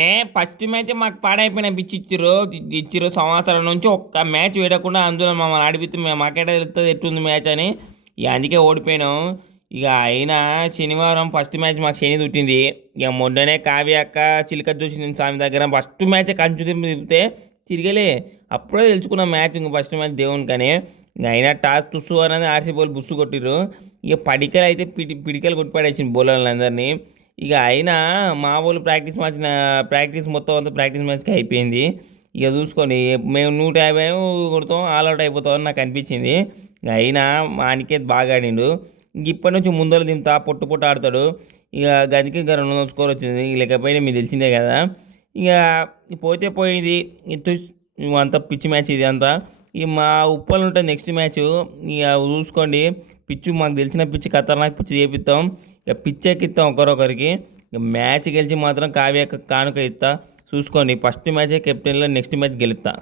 ఏ first match మాకు పాడైపోయిన పిచ్చి ఇచ్చిర్రు సంవత్సరం నుంచి ఒక్క మ్యాచ్ వేయకుండా అందులో మమ్మల్ని ఆడిపిస్తే మేము మాకేట తెలుస్తుంది ఎట్లుంది మ్యాచ్ అని. ఇక అందుకే ఓడిపోయినాం. ఇక అయినా శనివారం ఫస్ట్ మ్యాచ్ మాకు శని చుట్టింది. ఇక మొన్ననే కావ్య అక్క చిలుక చూసి నేను స్వామి దగ్గర ఫస్ట్ మ్యాచ్ కంచు తిప్పితే తిరగలే. అప్పుడే తెలుసుకున్న మ్యాచ్ ఇంక ఫస్ట్ మ్యాచ్ దేవుని కానీ. ఇంక అయినా టాస్ తుస్సు అనేది ఆర్సీ బోల్ బుస్సు కొట్టిర్రు. ఇక పడికలు అయితే పిడికలు కొట్టిపడేసింది బౌలర్లందరినీ. ఇక అయినా మా వాళ్ళు ప్రాక్టీస్ మొత్తం అంతా ప్రాక్టీస్ మ్యాచ్కి అయిపోయింది. ఇక చూసుకొని మేము 150 కొడతాం ఆల్అవుట్ అయిపోతామని నాకు అనిపించింది. ఇక అయినా మా అనికేత్ బాగా ఆడిండు. ఇంక ఇప్పటి నుంచి ముందర దింపుతా పొట్టు పొట్టు ఆడతాడు. ఇక గదికి ఇంకా 200 స్కోర్ వచ్చింది. లేకపోయినా మీకు తెలిసిందే కదా. ఇక పోతే పోయింది. ఇటు అంతా పిచ్చి మ్యాచ్ ఇది అంతా. ఇక మా ఉప్పలు ఉంటుంది నెక్స్ట్ మ్యాచ్. ఇక చూసుకోండి. పిచ్చు మాకు తెలిసిన పిచ్చి ఖతర్నాక్ పిచ్చి చేపిస్తాం. ఇక పిచ్చి ఎక్కిస్తాం ఒకరొకరికి. ఇక మ్యాచ్ గెలిచి మాత్రం కావ్య కానుక ఇస్తా. చూసుకోండి ఫస్ట్ మ్యాచే కెప్టెన్లో నెక్స్ట్ మ్యాచ్ గెలుస్తా.